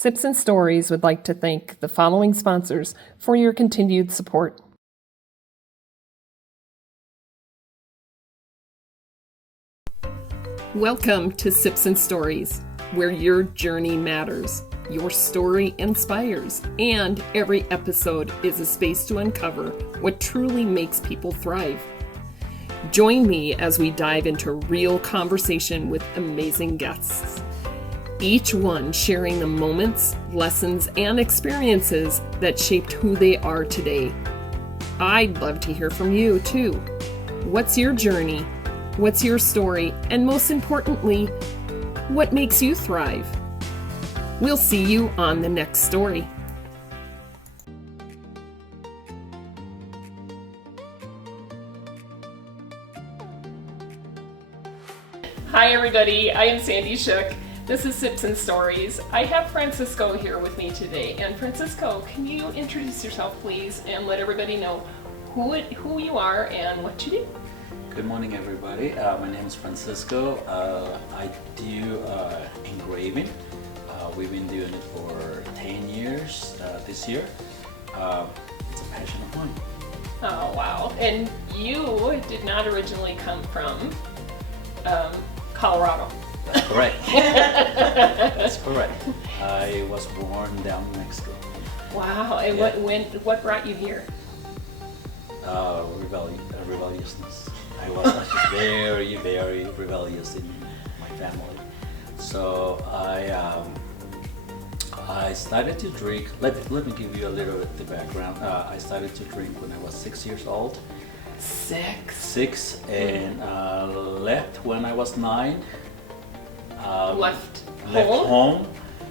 Sips and Stories would like to thank the following sponsors for your continued support. Welcome to Sips and Stories, where your journey matters, your story inspires, and every episode is a space to uncover what truly makes people thrive. Join me as we dive into real conversation with amazing guests, each one sharing the moments, lessons, and experiences that shaped who they are today. I'd love to hear from you, too. What's your journey? What's your story? And most importantly, what makes you thrive? We'll see you on the next story. Hi everybody, I am Sandy Shook. This is Sips and Stories. I have Francisco here with me today. And Francisco, can you introduce yourself please and let everybody know who you are and what you do? Good morning everybody, my name is Francisco. I do engraving. We've been doing it for 10 years this year. It's a passion of mine. Oh wow, and you did not originally come from Colorado. That's correct. That's correct. I was born down in Mexico. Wow, and Yeah. what brought you here? Rebelliousness. I was very, very rebellious in my family. So I started to drink. Let me give you a little bit of the background. I started to drink when I was 6 years old. Six, And left when I was 9. Left home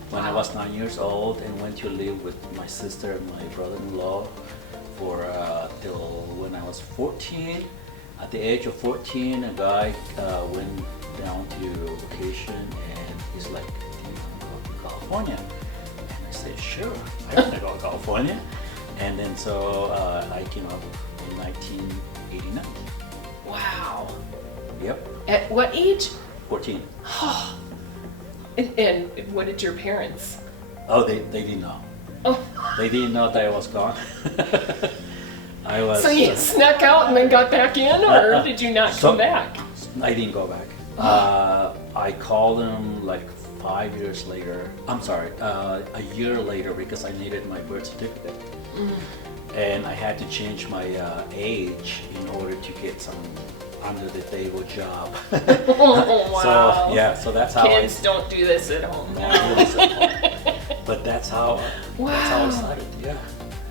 when I was 9 years old and went to live with my sister and my brother-in-law for till when I was 14. At the age of 14, a guy went down to vacation and he's like, "Do you want to go to California?" And I said, "Sure, I want to go to California." And then so I came up in 1989. Wow. Yep. At what age? 14. And what did your parents? Oh, they didn't know. Oh. They didn't know that I was gone. I was. So you snuck out and then got back in, or did you not come back? I didn't go back. I called them like 5 years later. I'm sorry, a year later because I needed my birth certificate. And I had to change my age in order to get some under the table job. Oh, wow. So that's how Kids don't do this at home. don't do this at home. But that's how I started. Yeah.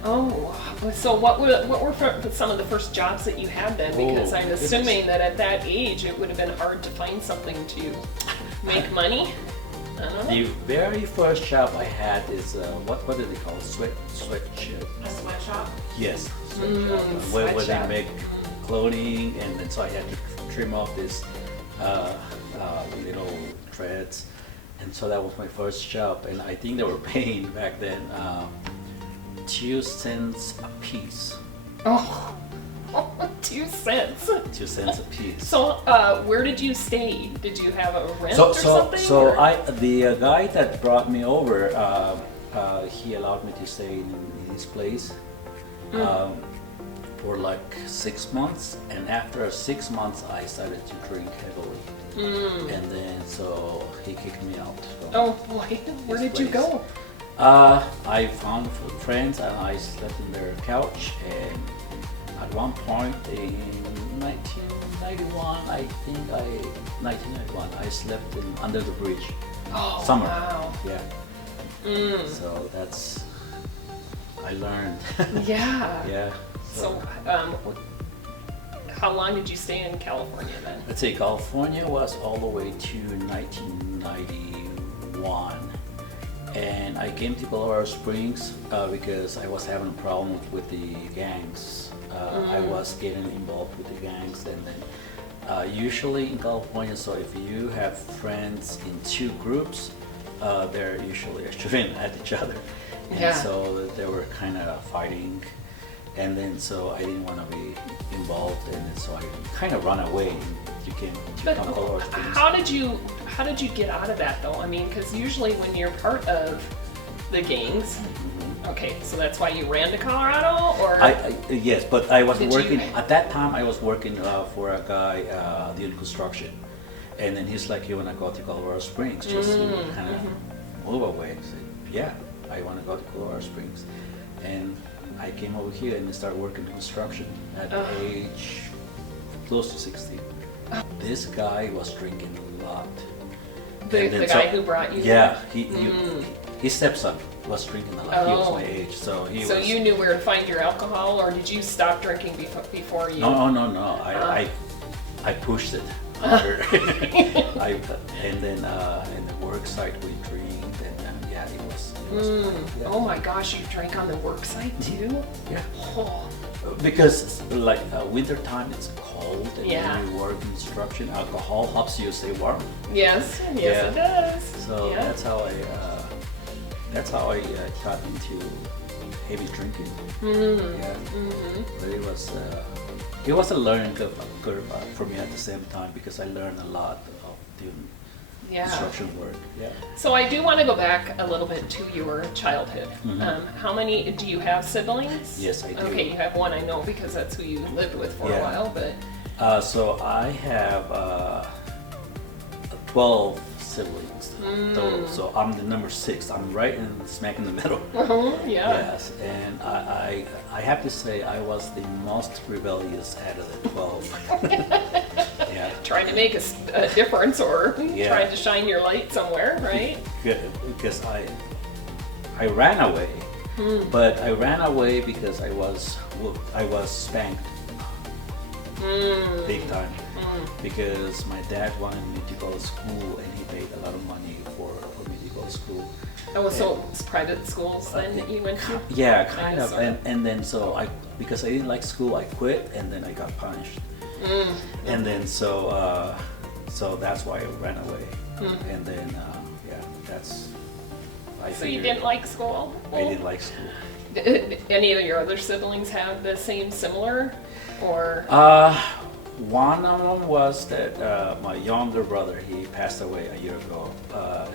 Oh, so what were some of the first jobs that you had then? Because I'm assuming that at that age it would have been hard to find something to make money. I don't know. The very first job I had is what do they call it? Sweatshop. A sweatshop? Yes, sweatshop. Where they sweatshop. make clothing, and then so I had to trim off this little threads, and so that was my first job. And I think they were paying back then 2 cents a piece. Oh, 2 cents. 2 cents a piece. So, where did you stay? Did you have a rent or something? So or? the guy that brought me over, he allowed me to stay in his place for like 6 months, and after 6 months, I started to drink heavily, and then so he kicked me out. Oh boy, where did you go? I found friends and I slept in their couch, and at one point in 1991, I slept under the bridge. Oh, Summer. wow. Yeah. So that's, I learned. Yeah. Yeah. So, how long did you stay in California then? Let's say California was all the way to 1991. And I came to Colorado Springs because I was having problems with the gangs. I was getting involved with the gangs, and then usually in California, so if you have friends in 2 groups, they're usually shooting at each other. And Yeah. so they were kind of fighting, and then so I didn't want to be involved, and then so I kind of run away. You came to But Colorado Springs. how did you get out of that though? I mean, because usually when you're part of the gangs. Okay, so that's why you ran to Colorado, or? Yes, but I was Did working, you- at that time I was working for a guy doing construction. And then he's like, you want to go to Colorado Springs, just to kind of move away. I said, yeah, I want to go to Colorado Springs. And I came over here and started working in construction at age close to 16. This guy was drinking a lot. The guy who brought you? Yeah, his stepson was drinking a lot. He was my age, so he was. So you knew where to find your alcohol, or did you stop drinking before you? No. I pushed it harder. And then in the work site we drank, and then it was yeah. Oh my gosh, you drank on the work site too? Yeah. Oh. Because like winter time, it's cold, and Yeah. when you work construction, alcohol helps you stay warm. Yes, Yeah. it does. So yeah. that's how I got into heavy drinking. Yeah. But it was a learning curve for me at the same time, because I learned a lot of doing construction work. Yeah. So I do want to go back a little bit to your childhood. How many, do you have siblings? Yes, I do. Okay, you have one, I know, because that's who you lived with for a while, but. So I have 12 siblings total. So I'm the number 6. I'm right in smack in the middle. Yes, and I have to say I was the most rebellious out of the 12. Yeah. Trying to make a difference, or trying to shine your light somewhere, right? Because I ran away, but I ran away because I was spanked big time. Because my dad wanted me to go to school, and he paid a lot of money for me to go to school. Oh, so it's private schools then that you went to? Yeah, kind of. And then because I didn't like school, I quit, and then I got punished. And then so that's why I ran away. And then that's. So you didn't like school? I didn't like school. Did any of your other siblings have the same similar, or? One of them was that my younger brother, he passed away a year ago.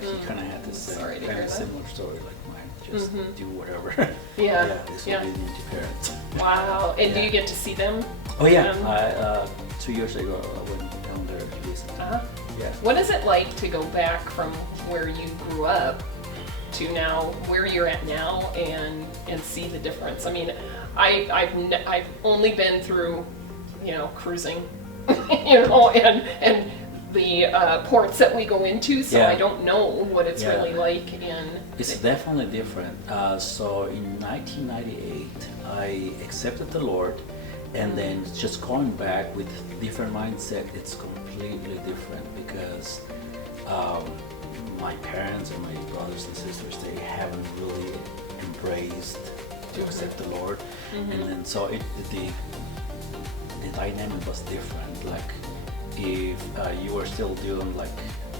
He kind of had this kind of similar story like mine. Just do whatever. Disobedient to parents. Wow. And do you get to see them? Oh yeah. 2 years ago I went down there to visit. Yeah. What is it like to go back from where you grew up to now where you're at now and see the difference? I mean, I've only been through, cruising, and the ports that we go into, so I don't know what it's really like. It's definitely different. So in 1998, I accepted the Lord, and then just going back with different mindset, it's completely different, because my parents and my brothers and sisters, they haven't really embraced to accept the Lord, and then so the dynamic was different. Like if you were still doing like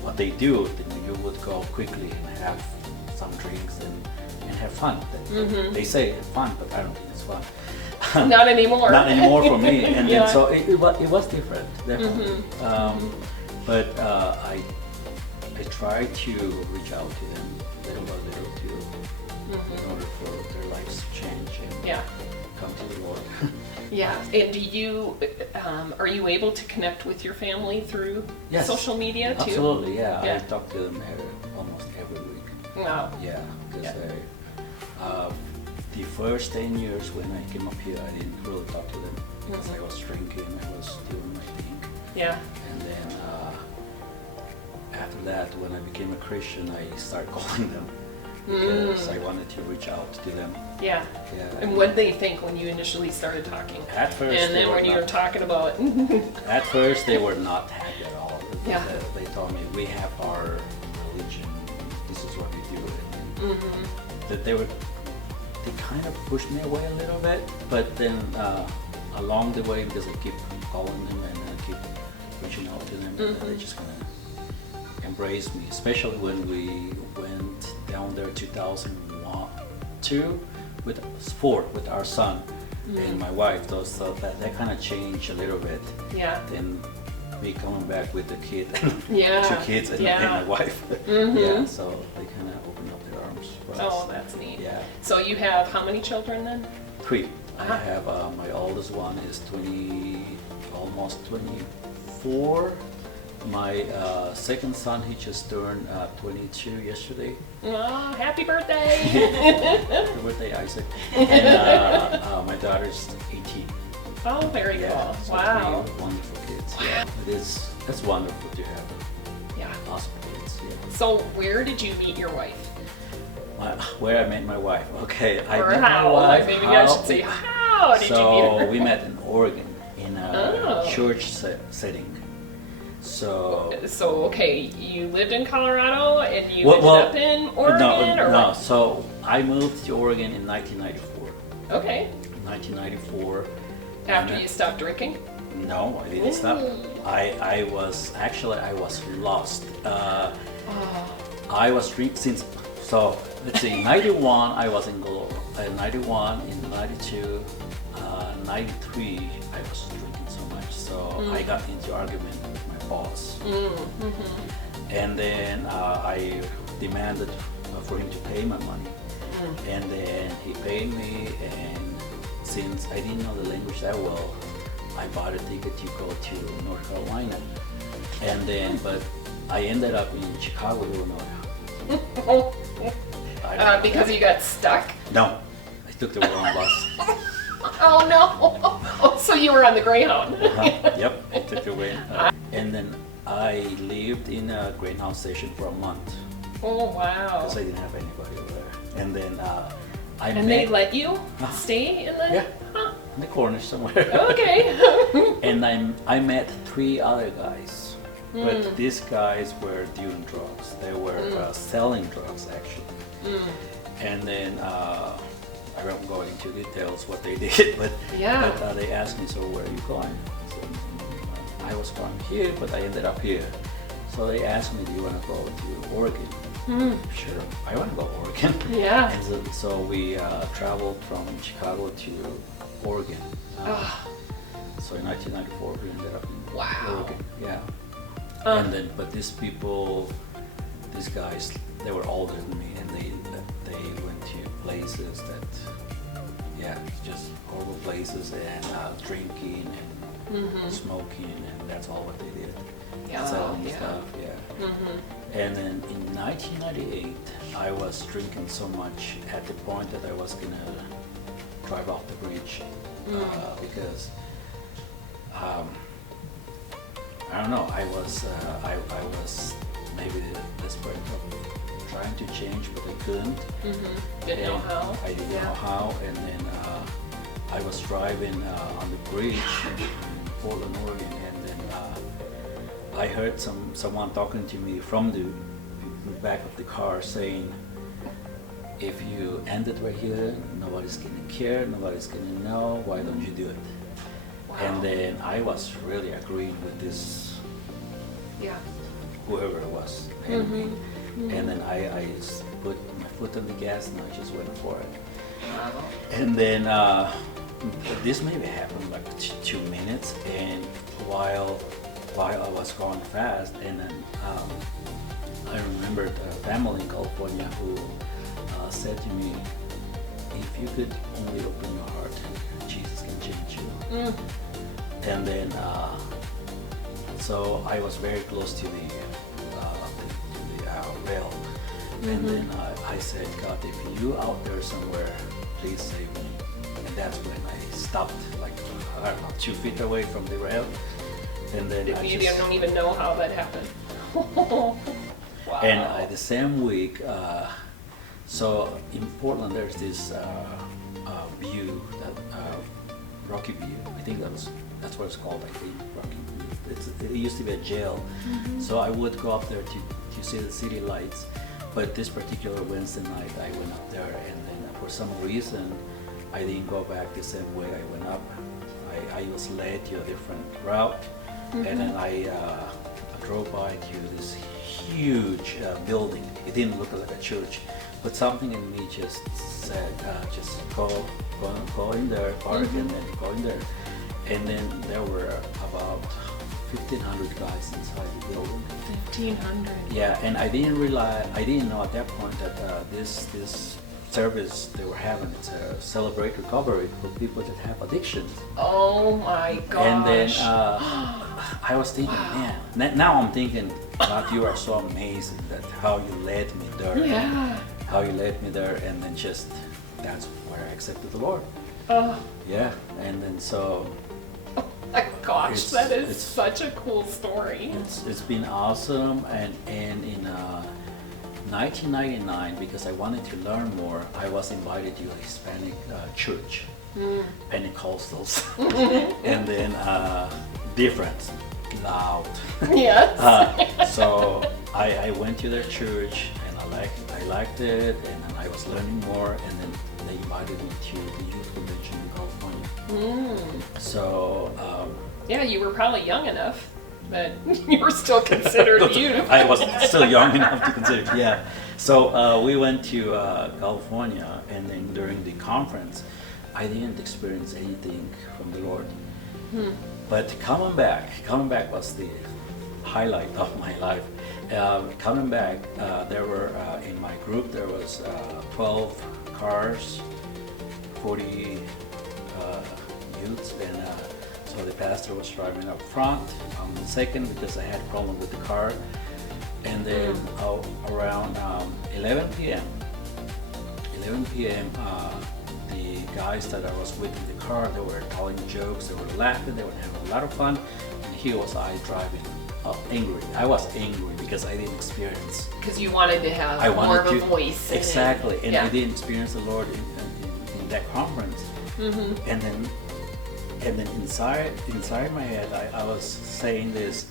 what they do, then you would go quickly and have some drinks and have fun. They say fun, but I don't think it's fun. Not anymore. Not anymore for me. And then so it was different, definitely. But I tried to reach out to them little by little in order for their lives to change and come to the Lord. Yeah, and do you, are you able to connect with your family through social media too? Absolutely, yeah. I talk to them almost every week. Wow. Yeah, because the first 10 years when I came up here, I didn't really talk to them because I was drinking, I was doing my thing. Yeah. And then after that, when I became a Christian, I started calling them because I wanted to reach out to them. Yeah. And what did they think when you initially started talking? At first, and then when you were talking about at first, they were not happy at all. Yeah. They told me, we have our religion, this is what we do. And that they kind of pushed me away a little bit, but then along the way, because I keep calling them and I keep reaching out to them, and they just kind of embraced me, especially when we went down there 2002 with our son and my wife. So that kind of changed a little bit. Yeah. Then me coming back with the kid, Yeah. 2 kids and my wife. Yeah, so they kind of opened up their arms for us. Oh, that's neat. Yeah. So you have how many children then? 3. I have my oldest one is almost 24. My second son, he just turned 22 yesterday. Oh, happy birthday! Happy birthday, Isaac. And my daughter's 18. Oh, very cool. So Wow. 3 wonderful kids. Yeah, it's wonderful to have Yeah. awesome kids. Yeah. So where did you meet your wife? Where I met my wife. Okay, I Or met how? my wife. Maybe I should say how did you meet her? So we met in Oregon in a church setting. So okay, you lived in Colorado and you ended up in Oregon, or no. what? So I moved to Oregon in 1994. Okay. 1994. After you stopped drinking? No, I didn't stop. I was lost. I was drinking since. So let's see. 91, I was in Gallegos. 91, in 92, 93, I was drinking so much. So I got into argument with my boss. And then I demanded for him to pay my money. And then he paid me, and since I didn't know the language that well, I bought a ticket to go to North Carolina. And then, but I ended up in Chicago, Illinois. Because you got stuck? No, I took the wrong bus. Oh no! So you were on the Greyhound. Yep, I took the Greyhound. And then I lived in a Greyhound station for a month. Oh wow! Because I didn't have anybody there. And then they let you stay in the? Yeah, in the corner somewhere. Okay. And I met 3 other guys, but these guys were doing drugs. They were selling drugs actually. And then I won't go into details what they did, but they asked me, so where are you going? I said, I was going here, but I ended up here. So they asked me, do you want to go to Oregon? Sure, I want to go to Oregon. Yeah. And so we traveled from Chicago to Oregon. So in 1994, we ended up in Oregon. Yeah. And then, but these guys, they were older than me, and they went to places that, just horrible places, and drinking and smoking, and that's all what they did. Selling stuff, And then in 1998, I was drinking so much at the point that I was gonna drive off the bridge because I don't know. I was maybe desperate of trying to change, but I couldn't. Didn't know how. I didn't know how, and then I was driving on the bridge in Portland, Oregon, and then I heard someone talking to me from the back of the car saying, if you end it right here, nobody's gonna care, nobody's gonna know, why don't you do it? Wow. And then I was really agreeing with this, whoever it was, and then I put my foot on the gas and I just went for it. Wow. And then this maybe happened like 2 minutes, and while I was going fast, and then I remembered a family in California who said to me, if you could only open your heart, Jesus can change you. And then so I was very close to the rail, and then I said, God, if you out there somewhere, please save me. And that's when I stopped, like, I don't know, 2 feet away from the rail. And then you don't even know how that happened. Wow. And the same week, so in Portland there's this view, that Rocky View. I think that's what it's called. I think Rocky View. It used to be a jail, so I would go up there to see the city lights. But this particular Wednesday night, I went up there, and then for some reason, I didn't go back the same way I went up. I was led to a different route, and then I drove by to this huge building. It didn't look like a church, but something in me just said, just go in there, park, and then go in there. And then there were about 1,500 guys inside the building. 1,500. Yeah, and I didn't know at that point that this service they were having, it's a celebrate recovery for people that have addictions. Oh my gosh. And then I was thinking, man, now I'm thinking, God, you are so amazing that how you led me there. Yeah. How you led me there, and then just, that's where I accepted the Lord. Yeah, and then so. Oh my gosh, that is it's such a cool story. It's been awesome, and in 1999, because I wanted to learn more, I was invited to a Hispanic church, Pentecostals, and then different, loud. Yes. So I went to their church, and I liked it, and then I was learning more, and then they invited me to the youth convention in California. So yeah, you were probably young enough, but you were still considered youth. I was still young enough to consider it, yeah. So we went to California, and then during the conference, I didn't experience anything from the Lord. But coming back was the highlight of my life. Coming back, there were, in my group, there was 12 cars, 40 youths, and so the pastor was driving up front, on the second because I had a problem with the car. And then around 11 p.m., the guys that I was with in the car, they were telling jokes, they were laughing, they were having a lot of fun. And here was I driving angry. I was angry because I didn't experience. Because you wanted to have more of a voice. Exactly, and I didn't experience the Lord in that conference. And then inside my head, I was saying this.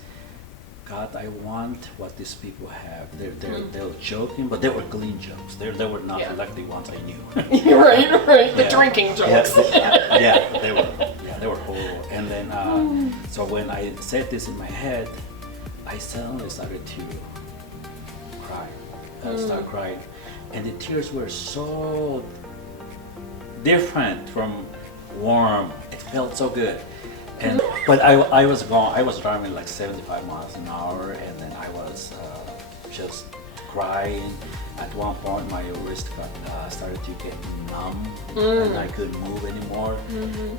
God, I want what these people have. They were joking, but they were clean jokes. They were not like the ones I knew. right. The drinking jokes. They were horrible. And then, so when I said this in my head, I suddenly started to cry. I started crying, and the tears were so different from warm. It felt so good. But I was gone. I was driving like 75 miles an hour, and then I was just crying. At one point, my wrist started to get numb, and I couldn't move anymore.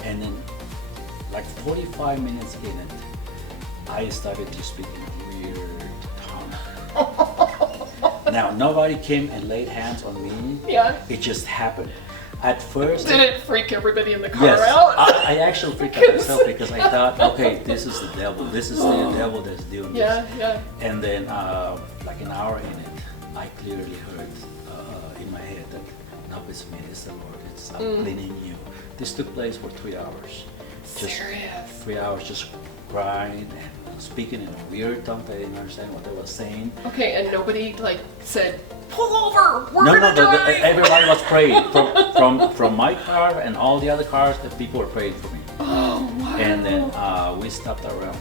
And then, like 45 minutes in it, I started to speak in a weird tongue. Now, nobody came and laid hands on me. Yeah. It just happened. At first, did it freak everybody in the car yes, out? I actually freaked out myself because I thought, okay, this is the devil. This is the devil that's doing this. Yeah. And then, like an hour in it, I clearly heard in my head that, no, it's me, it's the Lord. I'm cleaning you. This took place for 3 hours. Serious? 3 hours just crying and speaking in a weird tongue. I didn't understand what they were saying. Okay, and nobody said, pull over, we're gonna drive. Everybody was praying from my car and all the other cars. The people were praying for me. Oh wow! And then we stopped around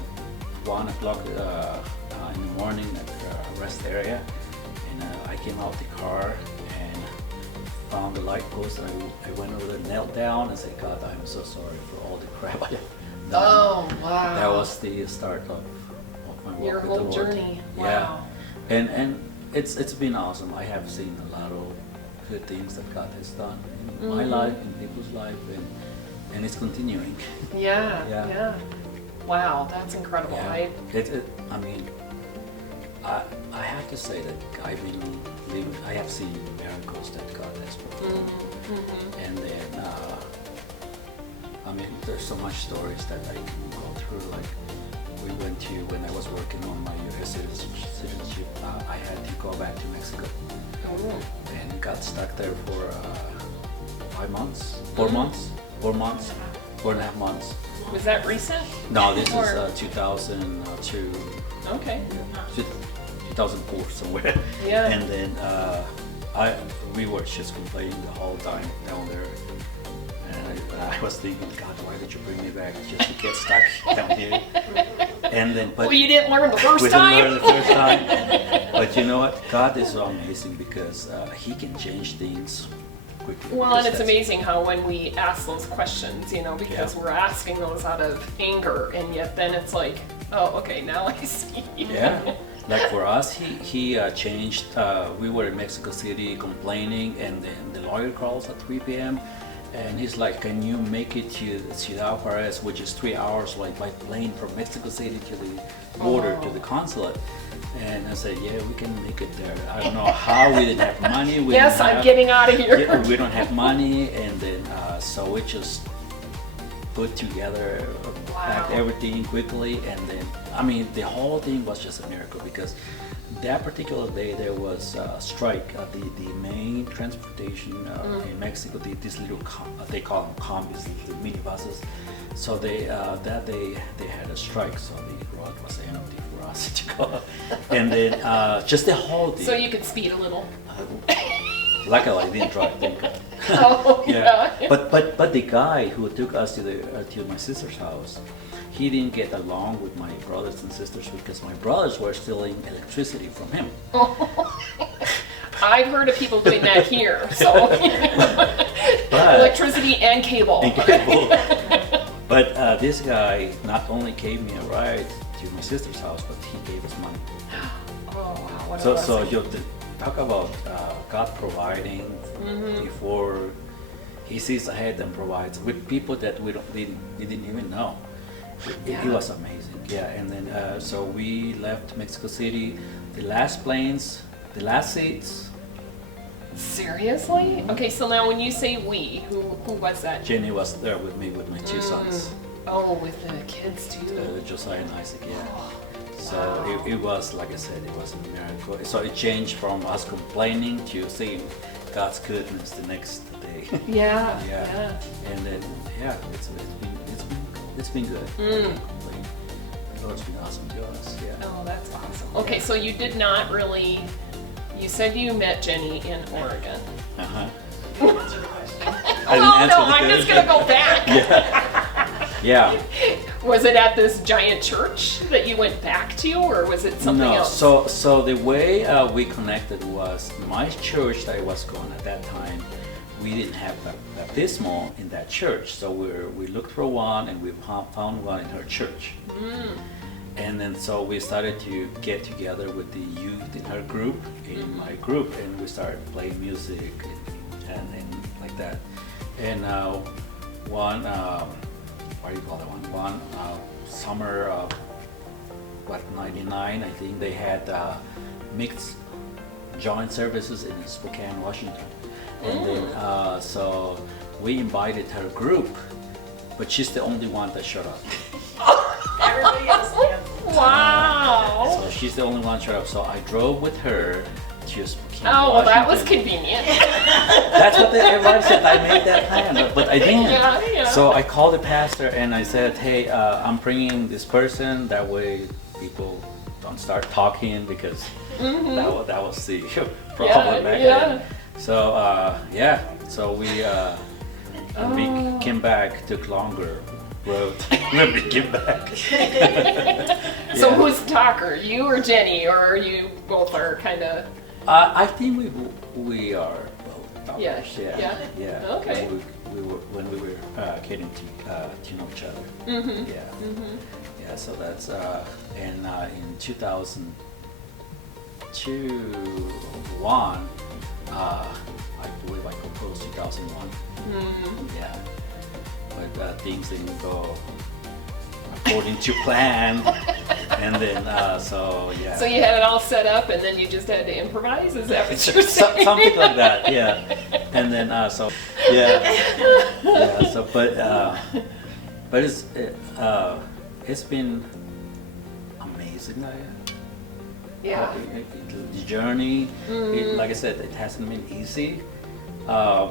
1 o'clock in the morning at the rest area, and I came out the car and found the light post, and I went over there, knelt down, and said, God, I'm so sorry for all the crap I have done. Oh wow! That was the start of my walk your with whole the Lord. journey. Wow. Yeah, and it's been awesome. I have seen a lot of good things that God has done in my life, in people's life, and it's continuing. Yeah. Wow, that's incredible. Yeah. I mean, I have to say that I've been living. I have seen miracles that God has performed, and then I mean, there's so much stories that I can go through. Like we went to when I was working on my U.S. citizenship. I had to go back to Mexico and got stuck there for 5 months, 4 months, 4.5 months. Was that recent? No, this is 2002. Okay. 2004 somewhere. Yeah. And then we were just complaining the whole time down there. And I was thinking, God, why did you bring me back just to get stuck down here? And then, but well, you didn't learn the first time. We didn't learn the first time. But you know what? God is so amazing because He can change things quickly. Well, and because it's that's- amazing how when we ask those questions, because Yeah. we're asking those out of anger, and yet then it's like, oh, okay, now I see. Yeah, like for us, he changed. We were in Mexico City complaining, and then the lawyer calls at 3 p.m. and he's like, "Can you make it to Ciudad Juarez, which is 3 hours like by plane from Mexico City to the border to the consulate?" And I said, "Yeah, we can make it there. I don't know how. We didn't have money. We Yes, didn't I'm have- getting out of here. Yeah, we don't have money," and then so we just put together, packed everything quickly, and then I mean the whole thing was just a miracle because that particular day there was a strike. The main transportation in Mexico, these little they call them combis, the minibuses. So that day they had a strike, so the road was empty for us to go, and then just the whole thing. So you could speed a little. Luckily, I didn't drive. Thank God. Oh, Yeah, but the guy who took us to my sister's house, he didn't get along with my brothers and sisters because my brothers were stealing electricity from him. I've heard of people doing that here, so But- electricity and cable. But this guy not only gave me a ride to my sister's house, but he gave us money. Oh, wow, what a So blessing. you talk about God providing before He sees ahead and provides with people that we didn't even know. It was amazing. Yeah, and then so we left Mexico City. The last planes, the last seats. Seriously? Okay, so now when you say we, who was that? Jenny was there with me with my two sons, Oh, with the kids too. Josiah and Isaac. Yeah. So Wow. it was, like I said, it was a miracle. So it changed from us complaining to seeing God's goodness the next day. Yeah, Yeah. yeah. And then it's been good. The Lord's been awesome to us. Yeah. Oh, that's awesome. Okay, so you did not really. You said you met Jenny in Oregon. Uh-huh. Answer the question. I didn't Oh answer no, the I'm just gonna go back. Yeah. Was it at this giant church that you went back to, or was it something No. else? So the way we connected was my church that I was going at that time. We didn't have baptismal in that church, so we looked for one and we found one in her church. And then so we started to get together with the youth in her group, in my group, and we started playing music and like that. And one, what do you call that one? One summer, 99, I think they had mixed joint services in Spokane, Washington. And then so we invited her group, but she's the only one that showed up. Everybody else canceled. Wow. So she's the only one showed up. So I drove with her to Spokane, Oh, well, that was Washington. convenient. That's what everybody said. I made that plan, but I didn't. Yeah. So I called the pastor and I said, "Hey, I'm bringing this person. That way, people don't start talking because that was the problem back then." So so we came back. Took longer road when we came back. So Yeah. who's the talker, you or Jenny, or you both are kind of? I think we are both Yeah, talkers. yeah. Okay. When we were getting to know each other. Yeah. So that's and in 2001, I believe I proposed 2001. Yeah, but things didn't go according to plan, and then so yeah. So you had it all set up, and then you just had to improvise. Is that what you're saying? Something like that, yeah. And then so yeah. So but it's been amazing. Yeah. The journey, like I said, it hasn't been easy.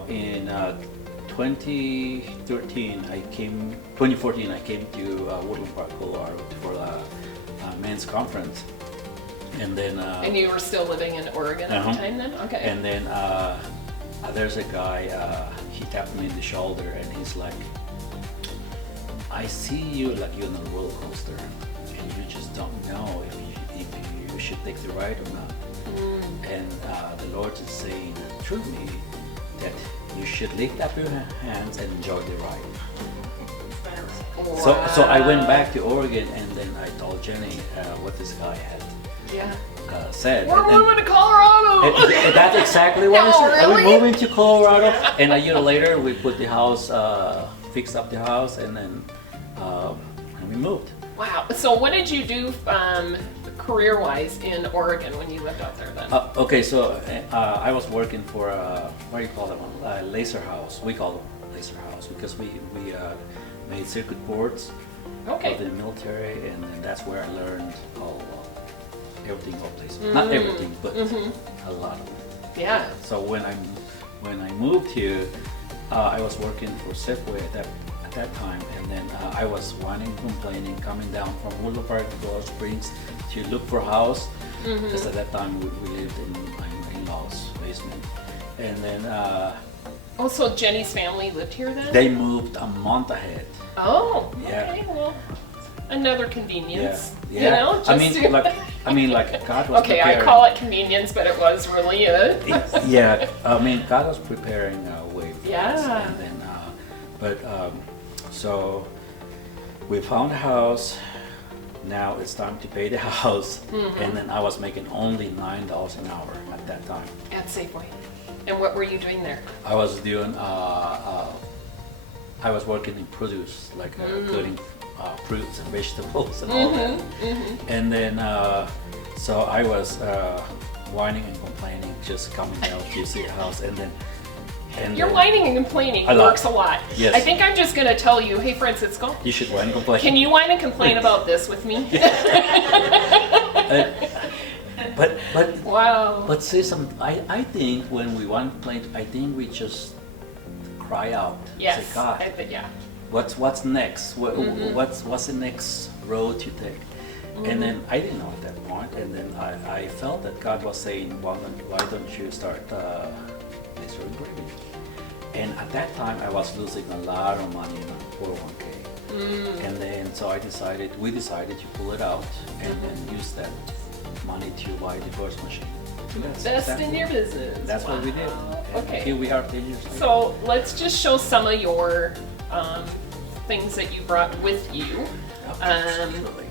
In 2014, I came to Woodland Park, Colorado for a men's conference, and then. And you were still living in Oregon at the time then? Okay. And then there's a guy. He tapped me in the shoulder, and he's like, "I see you like you're on a roller coaster, and you just don't know if you should take the ride or not." And the Lord is saying through me that you should lift up your hands and enjoy the ride. Better. So I went back to Oregon, and then I told Jenny what this guy had Yeah. said. We're And then- moving to Colorado. and that's exactly what I No, said. really? We moving to Colorado, and a year later we put the house, fixed up the house, and then and we moved. Wow. So what did you do career-wise in Oregon when you lived out there then? Okay, so I was working for what do you call that one? Laser house. We call it laser house because we made circuit boards Okay. for the military, and then that's where I learned everything about laser. Not everything, but a lot of it. Yeah. So when I moved here, I was working for Safeway at that time, and then I was whining, complaining, coming down from Willow Park to Colorado Springs to look for a house. Because at that time we lived in my in-laws' basement, and then Oh, so Jenny's family lived here then? they moved a month ahead. Oh, Yeah. okay. Well, another convenience. Yeah. You know, just I mean, like God was okay, preparing. I call it convenience, but it was really it. Yeah, I mean, God was preparing a way for us, Yeah. and then, so we found a house. Now it's time to pay the house, and then I was making only $9 an hour at that time. At Safeway. And what were you doing there? I was doing, I was working in produce, like cutting fruits and vegetables and all that. And then, so I was whining and complaining, just coming down to see a house, and then. You're whining and complaining A lot. works a lot. Yes. I think I'm just going to tell you, hey Francisco, You should whine and complain. can you whine and complain about this with me? But Wow. But say some. I think when we want to play, I think we just cry out. Yes. Say, God, Yeah. what's next? What's the next road to take? And then I didn't know at that point, and then I felt that God was saying, why don't you start laser engraving? And at that time, I was losing a lot of money in my 401k. And then so we decided to pull it out and then use that money to buy the first machine. Invest in your business. That's what we did. Wow. And Okay. here we are 10 years later. So let's just show some of your things that you brought with you. Absolutely.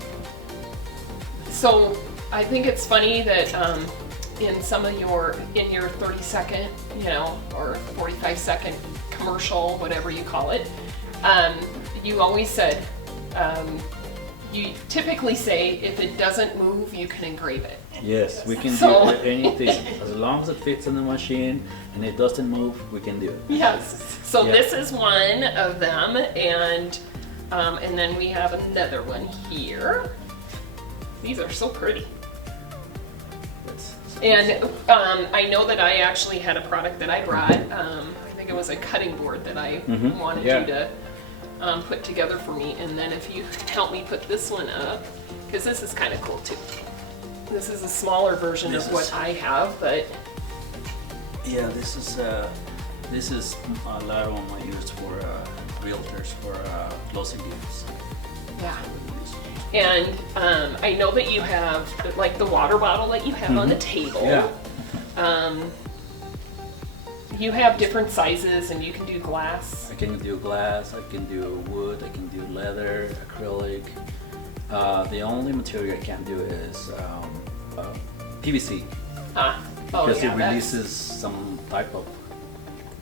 So I think it's funny that in some of your 30-second, or 45-second commercial, whatever you call it, you always said, you typically say, if it doesn't move, you can engrave it. Yes, we can So- do anything. As long as it fits in the machine and it doesn't move, we can do it. Yes. So Yeah. this is one of them, and then we have another one here. These are so pretty. That's- And I know that I actually had a product that I brought. I think it was a cutting board that I wanted Yeah. you to put together for me. And then if you help me put this one up, because this is kind of cool too. This is a smaller version This of what is- I have, but Yeah, this is a lot of them I used for realtors for closing deals. yeah. And I know that you have like the water bottle that you have on the table. Yeah. You have different sizes, and you can do glass. I can do glass, I can do wood, I can do leather, acrylic. The only material I can't do is PVC Ah, oh because yeah, it that's- releases some type of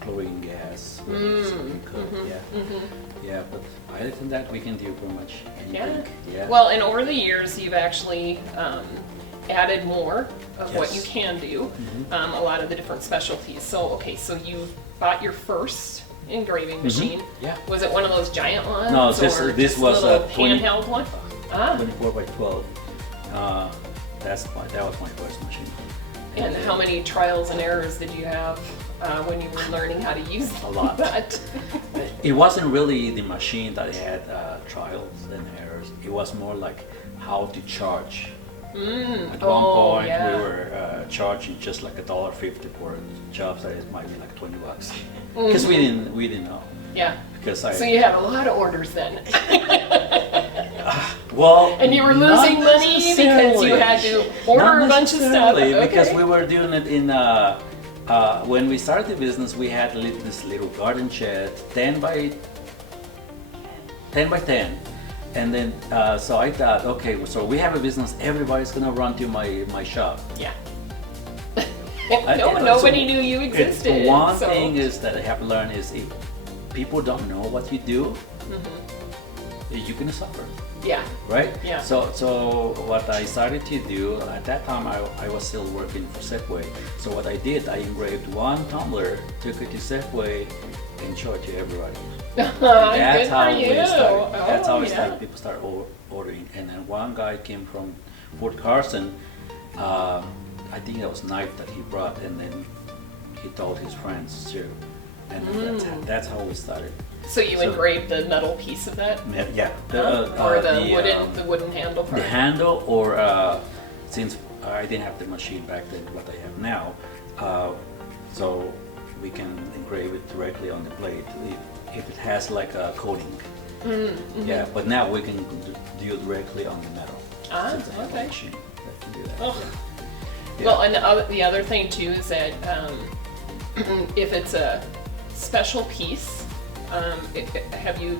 chlorine gas. when it's being cooked. Yeah, but other than that, we can do pretty much anything. Yeah. Well, and over the years, you've actually added more of what you Yes. can do, a lot of the different specialties. So, okay, so you bought your first engraving machine. Yeah. Was it one of those giant ones? No, or this just was a little a 20 handheld one. Ah, 24 by 12. That was my first machine. and how many trials and errors did you have when you were learning how to use A lot. that? It wasn't really the machine that had trials and errors. It was more like how to charge. At one point, yeah. we were charging just like $1.50 for jobs that it might be like $20 because we didn't know. Yeah. Because So you had a lot of orders then. well, And you were not losing money because you necessarily. had to order Not a bunch of stuff. necessarily, because Okay. we were doing it when we started the business, we had this little garden shed, 10 by 10. And then, so I thought, okay, so we have a business, everybody's gonna run to my shop. Yeah. Nobody knew you existed. The one thing is that I have learned is if people don't know what you do, you're gonna suffer. Yeah. Right? Yeah. So what I started to do, at that time I was still working for Safeway. So what I did, I engraved one tumbler, took it to Safeway, and showed it to everybody. That's how we started. That's how we started. People started ordering. And then one guy came from Fort Carson. I think that was a knife that he brought, and then he told his friends too. And that's how we started. So you engraved the metal piece of that? Yeah. Or the wooden handle part? The handle, or since I didn't have the machine back then, what I have now, so we can engrave it directly on the plate if it has like a coating. Yeah, but now we can do it directly on the metal. Since I have a machine that can do that. Oh. Yeah. Well, and the other thing too is that if it's a special piece, have you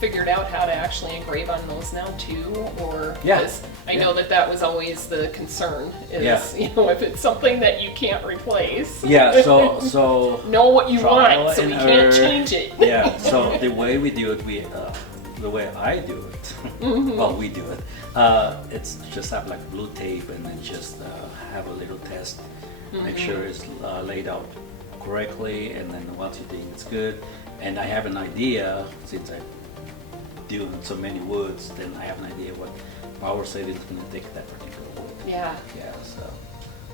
figured out how to actually engrave on those now too? Or I know that was always the concern is if it's something that you can't replace. Yeah, so know what you want, so we can't change it. Yeah, so the way we do it, the way I do it, well, we do it. It's just have like blue tape and then just have a little test, make sure it's laid out correctly, and then once you think it's good, and I have an idea, since I do so many woods, then I have an idea what power saving is going to take that particular wood. Yeah. Yeah, so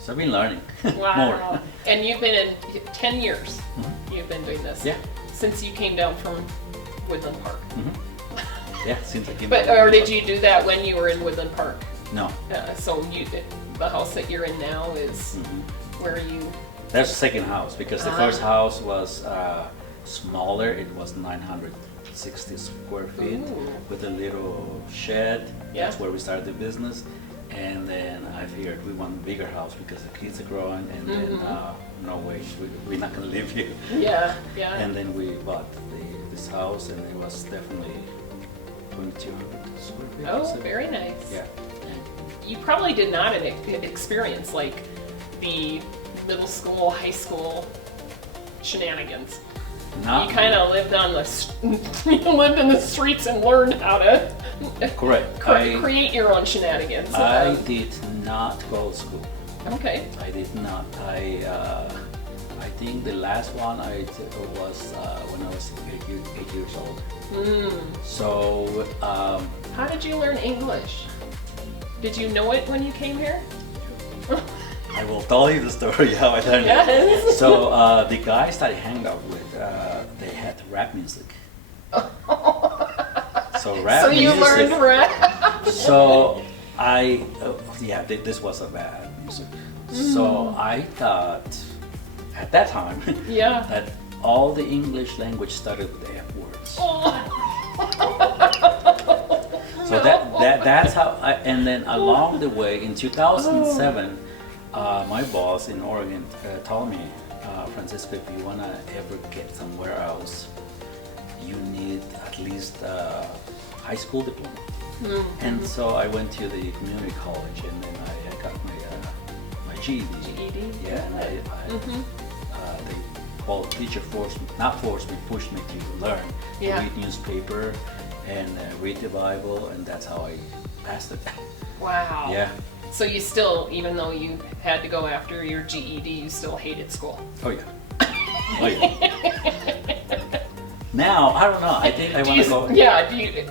I've been learning Wow. more. And you've been in 10 years, you've been doing this. Yeah. Since you came down from Woodland Park. Yeah, since I came But down. or did you do that when you were in Woodland Park? No. So the house that you're in now is where you... That's the second house, because the first house was smaller. It was 960 square feet with a little shed. Yeah. That's where we started the business. And then I figured we want a bigger house because the kids are growing, and then no way, we're not gonna live here. Yeah, yeah. And then we bought this house, and it was definitely 2,200 square feet. Oh, very nice. Yeah. You probably did not experience like the middle school, high school shenanigans. Not You kind of lived lived in the streets and learned how to correct. create your own shenanigans. I did not go to school. Okay. I did not. I think the last one I did was when I was 8 years old. So How did you learn English? Did you know it when you came here? I will tell you the story how I learned Yes. it. So the guys that I hang out with, they had rap music. So rap So you music. learned rap. So this was a bad music. So I thought at that time Yeah. that all the English language started with the F words. So that's how. And then along the way, in 2007, my boss in Oregon told me, Francisco, if you wanna ever get somewhere else, you need at least a high school diploma. And so I went to the community college, and then I got my GED. GED. Yeah, and the teacher pushed me to learn to read newspaper and read the Bible, and that's how I passed it. Wow. Yeah. So you still, even though you had to go after your GED, you still hated school. Oh yeah. Oh yeah. Now I don't know. I think I want to go. Yeah.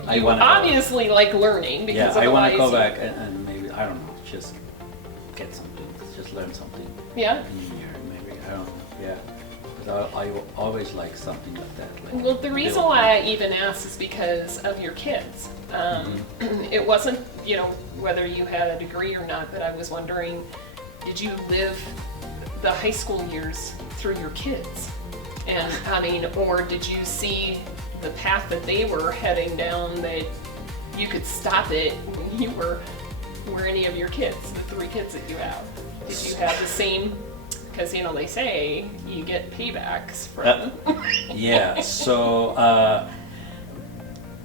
I You wanna go. obviously like learning because Yeah, I want to go otherwise back and maybe I don't know, just get something, just learn something. Yeah. Engineer, maybe I don't know. Yeah. But I always like something like that. Like Well, the reason why I even asked is because of your kids. It wasn't, whether you had a degree or not, but I was wondering, did you live the high school years through your kids? And I mean, or did you see the path that they were heading down that you could stop it when were any of your kids, the 3 kids that you have? Did you have the same because they say you get paybacks from. Yeah. So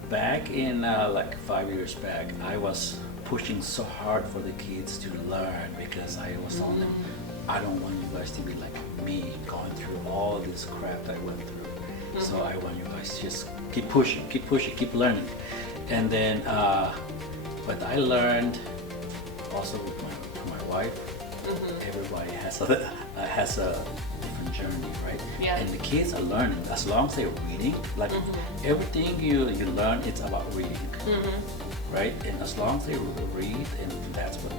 back in like 5 years back, I was pushing so hard for the kids to learn because I was telling them, I don't want you guys to be like me, going through all this crap that I went through. So I want you guys to just keep pushing, keep learning. And then, but I learned also with my wife. Everybody has a different journey, right? Yeah. And the kids are learning as long as they're reading. Like everything you learn, it's about reading, right? And as long as they read, and that's what.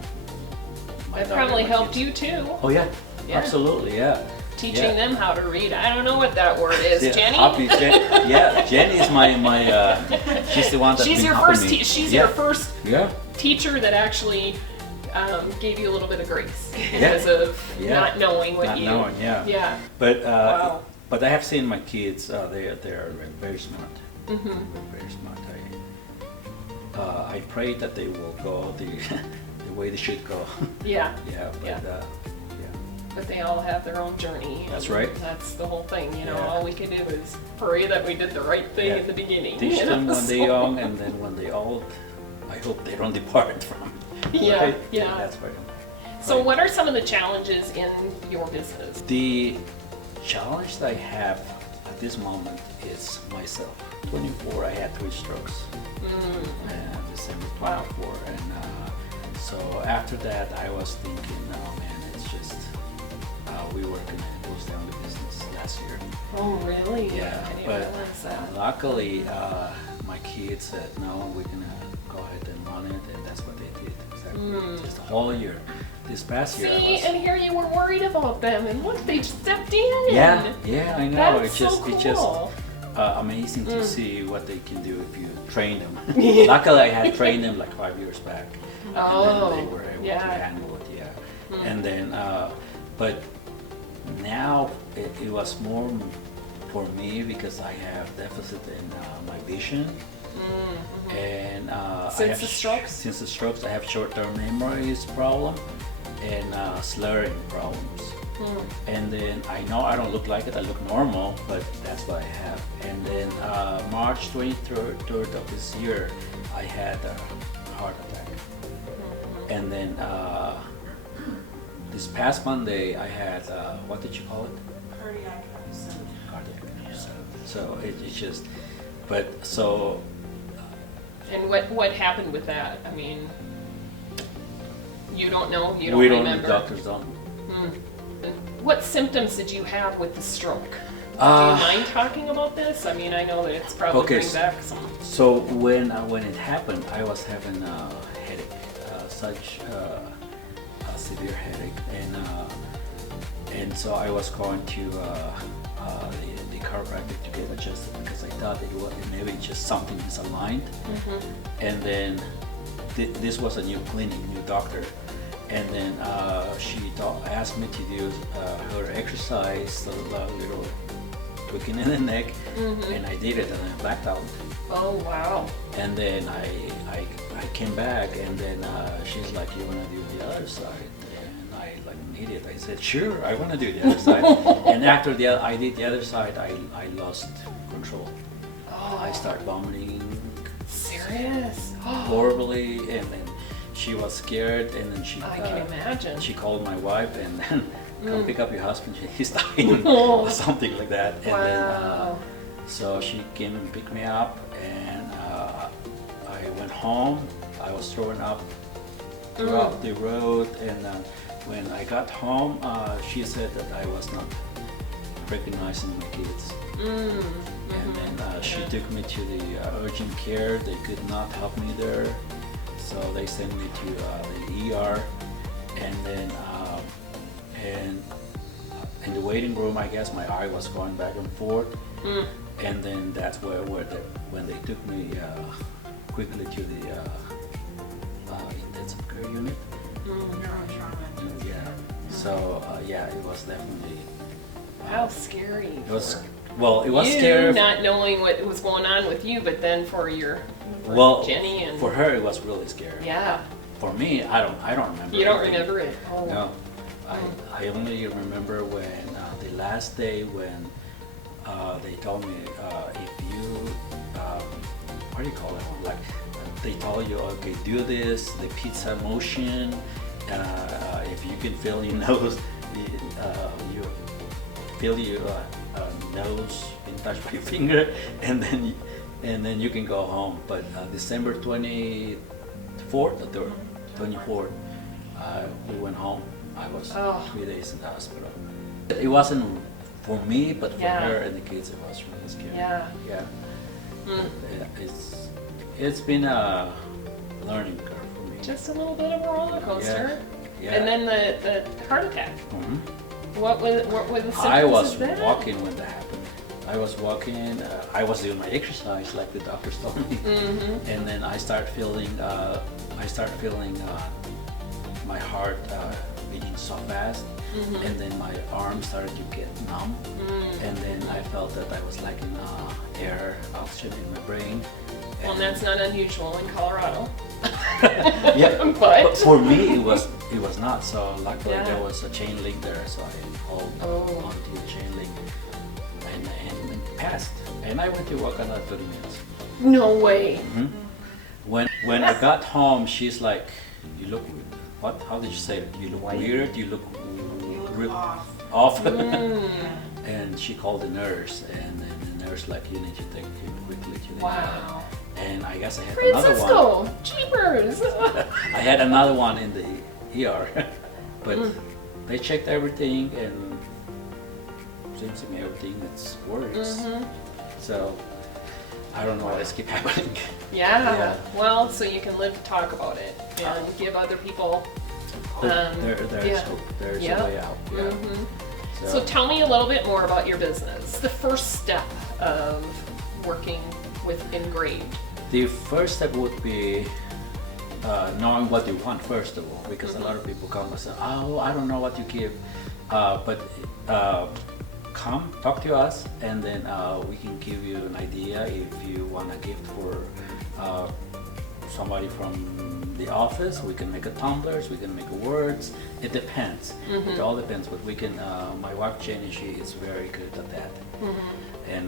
That probably helped you too. Oh yeah, Yeah. absolutely, yeah. Teaching them how to read. I don't know what that word is, Yeah, Jenny. Jenny is my she's the one that's She's been your helping first. me. She's Yeah. your first Yeah. teacher that actually gave you a little bit of grace because of not knowing what Not you. knowing, yeah. Yeah. But Wow. but I have seen my kids. They're very smart. Very smart. I pray that they will go the the way they should go. Yeah. Yeah. But Yeah. yeah. But they all have their own journey. That's and right. That's the whole thing. Yeah. All we can do is pray that we did the right thing Yeah. in the beginning. Teach them when So- they're young, and then when they're old, I hope they don't depart from. Yeah, Right? yeah. That's right. So, what are some of the challenges in your business? The challenge that I have at this moment is myself. 24, I had 3 strokes. December 24, and so after that, I was thinking, oh man, it's just we were gonna close down the business last year. Oh, really? Yeah, I didn't but realize that. luckily, my kids said, no, we're gonna go ahead and run it, and that's what they did. Exactly. Just the whole year. This past year, I See, was, and here you were worried about them, and look, they stepped in. yeah, I know. That's It's just, so it's just cool. amazing to see what they can do if you train them. Luckily, I had trained them like 5 years back, and then they were able to handle it. Yeah, and then, but now it was more for me because I have deficit in my vision. And Since the strokes? Since the strokes, I have short-term memories problem and slurring problems. And then I know I don't look like it. I look normal, but that's what I have. And then March 23rd of this year, I had a heart attack. And then this past Monday, I had what did you call it? Cardiac episode. Cardiac episode. So it's just, but so. And what happened with that? I mean, you don't know? You don't We remember? doctors don't. And what symptoms did you have with the stroke? Do you mind talking about this? I mean, I know that it's probably Okay, bring back some. So when it happened, I was having a headache, such a severe headache, and so I was going to the chiropractor to get adjusted because I thought it was maybe just something misaligned. And then this was a new clinic, new doctor, and then she asked me to do her exercise, a little tweaking in the neck, and I did it, and I blacked out. Oh, wow. And then I came back, and then she's like, "You wanna do the other side?" And I, like an idiot, I said, "Sure, I wanna do the other side." And after I did the other side, I lost control. I started vomiting. Serious? Horribly, and then she was scared, and then I can imagine. she called my wife, and then come pick up your husband. He's dying, or something like that. And then Wow. so she came and picked me up, and I went home. I was throwing up throughout the road, and when I got home, she said that I was not recognizing my kids. And then she took me to the urgent care. They could not help me there, so they sent me to the ER. And then and in the waiting room, I guess my eye was going back and forth. And then that's when they took me quickly to the intensive care unit. Neurotrauma. Yeah. So yeah, it was definitely. How scary. It was for well. It was you scary. not knowing what was going on with you, but then for Jenny and for her it was really scary. yeah, For me, I don't remember. you don't anything. remember it. Oh. No. I only remember when the last day when they told me if you what do you call it? Like they told you, okay, do this, the pizza motion. If you can feel your nose, you feel your nose and touch by your finger, and then you can go home. But December 24th or 24th, we went home. I was 3 days in the hospital. It wasn't for me, but for her and the kids, it was really scary. Yeah. It's been a learning curve for me. Just a little bit of a roller coaster. Yeah. And then the heart attack. Mm-hmm. What were the symptoms I was of that? walking when that happened. I was walking. I was doing my exercise like the doctors told me, and then I start feeling. My heart beating so fast, and then my arm started to get numb, and then I felt that I was lacking air, oxygen in my brain. Well, that's not unusual in Colorado. Yeah, but for me it was not. So luckily Yeah. there was a chain link there, so I hold onto the chain link and passed. And I went to work another 30 minutes. no way. When I got home, she's like, "You look what? How did you say it? You look weird. You look off." And she called the nurse, and then the nurse like, "You need to take him quickly to the Wow. And I guess I had another one. Francisco, cheapers. I had another one in the ER, but they checked everything, and seems to me everything that's works. So I don't know why this keep happening. Yeah. Well, so you can live to talk about it and give other people. Hope. There's yeah. hope. There's Yeah. a way out. Yeah. So tell me a little bit more about your business. The first step of working with Engraved. The first step would be knowing what you want first of all, because a lot of people come and say, "Oh, I don't know what you give," but come talk to us, and then we can give you an idea if you want a gift for somebody from the office. We can make a tumblers, we can make words. It depends. It all depends. But we can. My wife Jenny, she is very good at that, and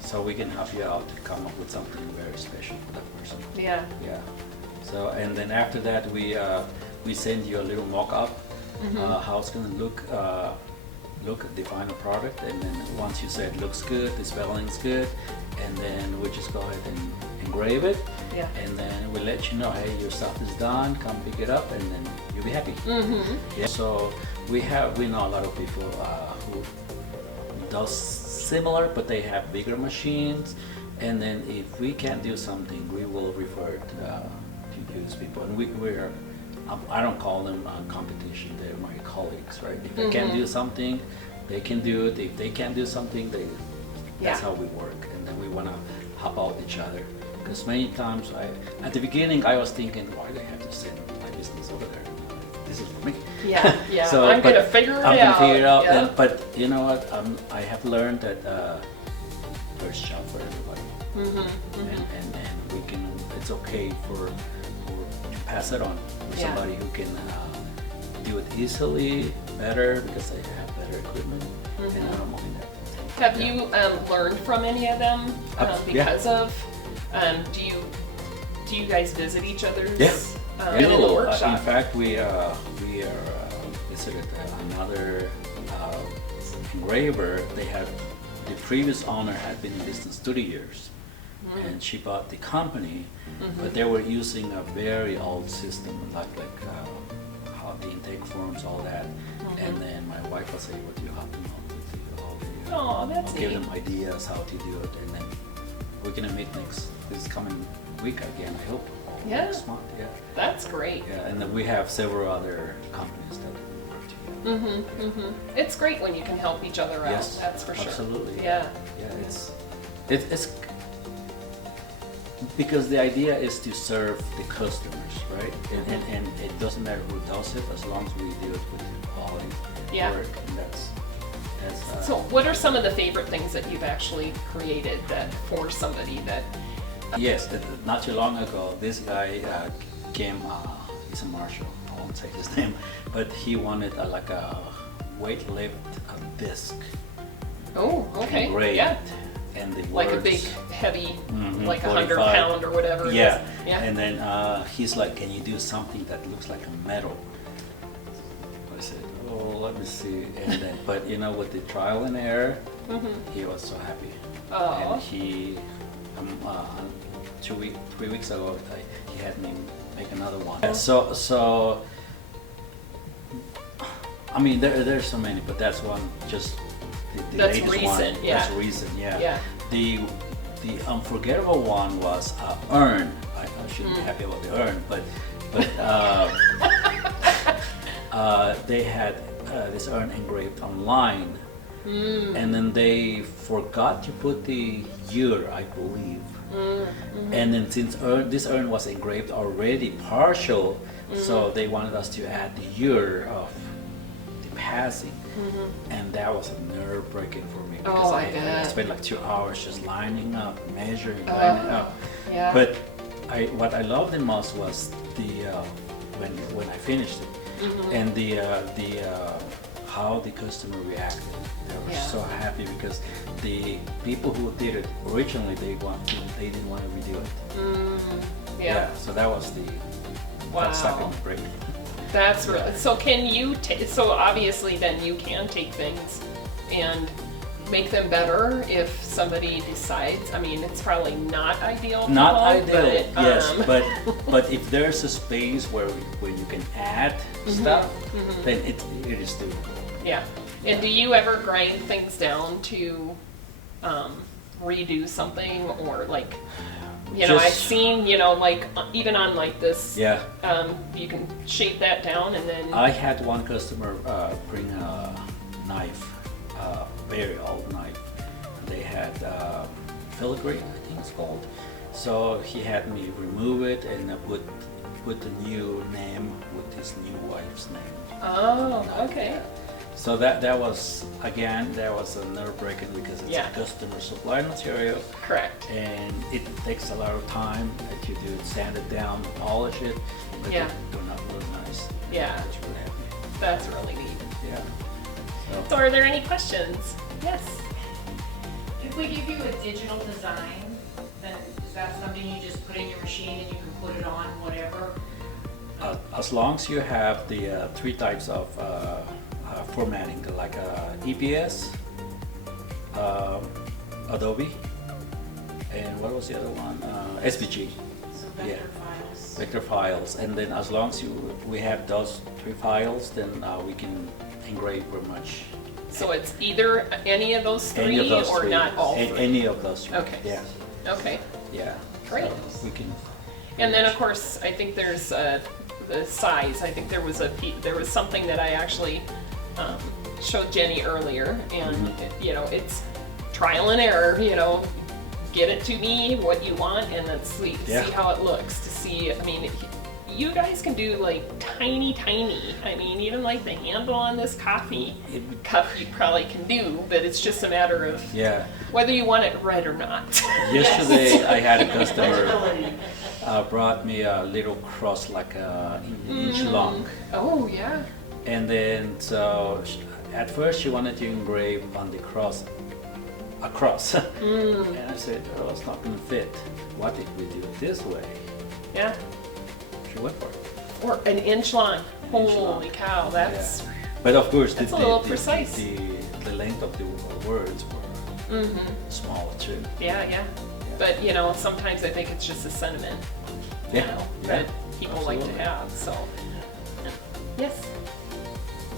so we can help you out to come up with something very special for that person. Yeah. Yeah. So and then after that we send you a little mock-up how it's gonna look at the final product, and then once you say it looks good, the spelling's good, and then we just go ahead and engrave it. Yeah. And then we let you know, hey, your stuff is done, come pick it up, and then you'll be happy. Yeah. So we know a lot of people who does similar, but they have bigger machines, and then if we can't do something, we will refer it to these people, and we're I don't call them competition, they're my colleagues, right? If they can do something, they can do it. If they can't do something, that's how we work, and then we want to help out each other. Because many times, at the beginning, I was thinking, why do they have to send my business over there? This is for me. Yeah, yeah. So, I'm gonna figure it out. I'm gonna figure it out. Yeah. But you know what? I have learned that there's job for everybody, and we can. It's okay to pass it on to somebody who can do it easily, better, because they have better equipment, and I don't mind that. Have you learned from any of them because of? Do you guys visit each other's? Yeah. In the workshop. In fact, we visited another engraver. The previous owner had been in business 30 years, and she bought the company, but they were using a very old system, like how the intake forms, all that. And then my wife was able to help them out with all the. Oh, that's give neat. them ideas how to do it, and then we're gonna meet this coming week again, I hope. Yeah. Next month, yeah. That's great. Yeah, and then we have several other companies that we work together. It's great when you can help each other out. Yes, That's for sure. absolutely. Yeah. Yeah, it's because the idea is to serve the customers, right? And it doesn't matter who does it, as long as we do it with quality work, and that's. So, what are some of the favorite things that you've actually created that for somebody that? Yes, not too long ago, this guy came. He's a marshal, won't say his name, but he wanted like a weight lift disc. Oh, okay. Engraved. Yeah. And the Like a words, big, heavy, like 45. 100-pound or whatever. Yeah. It is. Yeah. And then he's like, can you do something that looks like a metal? I said, oh, let me see. And then, but you know, with the trial and error, he was so happy. Oh. And he, 3 weeks ago, he had me make another one. So, I mean, there's so many, but that's one just the That's latest recent, one. yeah. That's recent, yeah. Yeah. The unforgettable one was urn. I shouldn't be happy about the urn, but they had this urn engraved online, and then they forgot to put the year, I believe. And then since this urn was engraved already partial, so they wanted us to add the year of the passing, and that was nerve-breaking for me because I spent like 2 hours just lining up, measuring, lining up. Yeah. But what I loved the most was the when I finished it, and the how the customer reacted. They were so happy because the people who did it originally they didn't want to redo it. Yeah. So that was that stuck in the brain. That's really, so can you, so obviously then you can take things and make them better if somebody decides, I mean, it's probably not ideal. Not Paul, ideal, but, yes, but if there's a space where you can add stuff, then it is doable. Yeah. And do you ever grind things down to redo something, or like, you know, I've seen, you know, like even on like this, you can shape that down and then. I had one customer bring a knife, very old knife. They had filigree, I think it's called. So he had me remove it and put the new name with his new wife's name. Oh, okay. Yeah. So that was, again, that was a nerve-breaking because it's a customer supply material. Correct. And it takes a lot of time that you do it, sand it down, polish it, but they're not really nice. Yeah. I was really happy. That's really neat. Yeah. So are there any questions? Yes. If we give you a digital design, then is that something you just put in your machine and you can put it on whatever? As long as you have the 3 types of formatting, like EPS, Adobe, and what was the other one? SVG. So vector files. Vector files, and then as long as we have those 3 files, then we can engrave pretty much. So it's either any of those 3 Any of those or 3. not all 3? Any of those 3. Okay. Yeah. Okay. Yeah. Great. So we can. And then of course, I think there's the size. I think there was something that I actually showed Jenny earlier, and you know, it's trial and error. You know, get it to me what you want, and then see how it looks. To see, I mean, you guys can do like tiny. I mean, even like the handle on this coffee cup, you probably can do, but it's just a matter of whether you want it red or not. Yesterday, I had a customer brought me a little cross, like an inch long. Oh yeah. And then, so at first she wanted to engrave on the cross, a cross. And I said, oh, it's not going to fit. What if we do it this way? Yeah. She went for it. Or an inch long. Holy cow, that's... Yeah. But of course, that's a little precise. The length of the words were smaller too. Yeah. But you know, sometimes I think it's just a sentiment, you know, that people like to have. So, yes.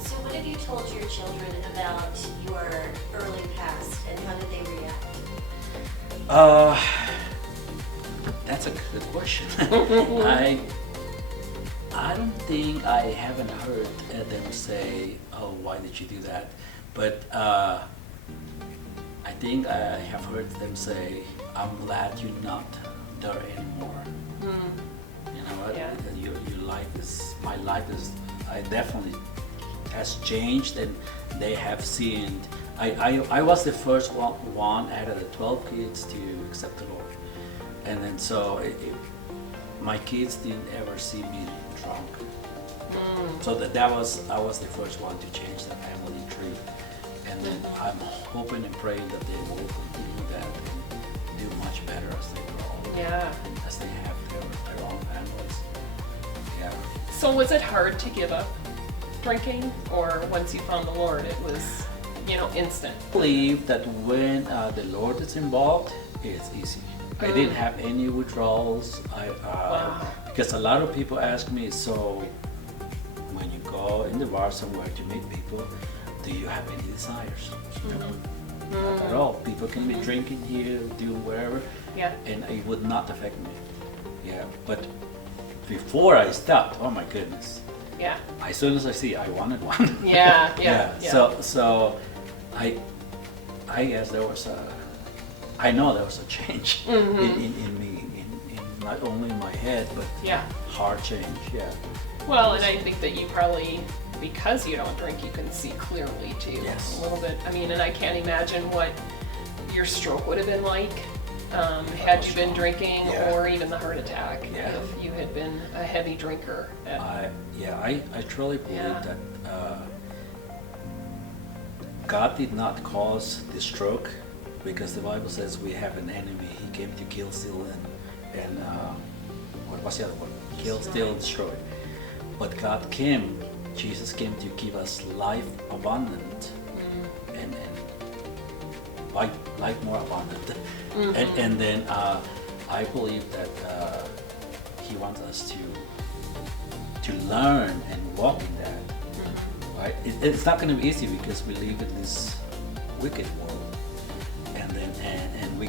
So what have you told your children about your early past, and how did they react? That's a good question. I don't think I haven't heard them say, "Oh, why did you do that?" But I think I have heard them say, "I'm glad you're not there anymore." You know what? Yeah. Your life is, my life is, I definitely has changed, and they have seen. I was the first one out of the 12 kids to accept the Lord, and then so my kids didn't ever see me drunk. So that was I was the first one to change the family tree, and then I'm hoping and praying that they will continue that and do much better as they grow, Yeah. as they have their own families. Yeah. So was it hard to give up drinking, or once you found the Lord, it was, instant? I believe that when the Lord is involved, it's easy. I didn't have any withdrawals. Wow. Because a lot of people ask me, so when you go in the bar somewhere to meet people, do you have any desires? No, not at all. People can be drinking here, doing whatever, Yeah. and it would not affect me. Yeah, but before I stopped, oh my goodness. Yeah. As soon as I see, I wanted one. Yeah. So I guess there was I know there was a change in me, in not only my head, but Yeah. heart change. Yeah. Well, and I think that you probably, because you don't drink, you can see clearly too. Yes. A little bit. I mean, and I can't imagine what your stroke would have been like had you been drinking, Yeah. or even the heart attack Yeah. if you had been a heavy drinker. I truly believe Yeah. that God did not cause the stroke, because the Bible says we have an enemy. He came to kill, steal, and what was the other one? Kill, steal, destroy. But God came, Jesus came to give us life abundant, and life more abundant. And then I believe that He wants us to learn and walk in that. Right? It's not going to be easy, because we live in this wicked world, and then and we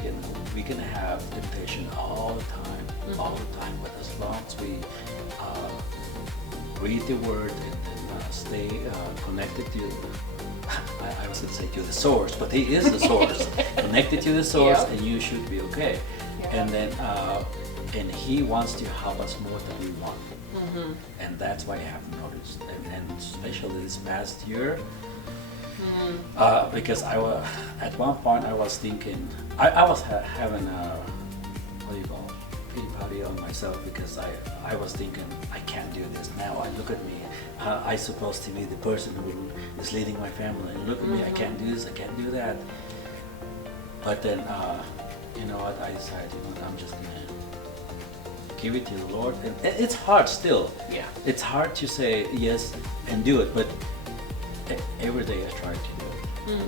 can have temptation all the time. But as long as we read the Word and then stay connected to, I was going to say to the source, but He is the source. Connected to the source, Yeah. and you should be okay. Yeah. And then and He wants to help us more than we want. And that's why I have noticed, and especially this past year, because at one point I was thinking, I was having a, what do you call, pity party on myself, because I was thinking, I can't do this now. I look at me, I supposed to be the person who is leading my family, and look at me, I can't do this, I can't do that. But then, you know what, I decided, I'm just gonna give it to the Lord. And it's hard still. Yeah. It's hard to say yes and do it, but every day I try to do it.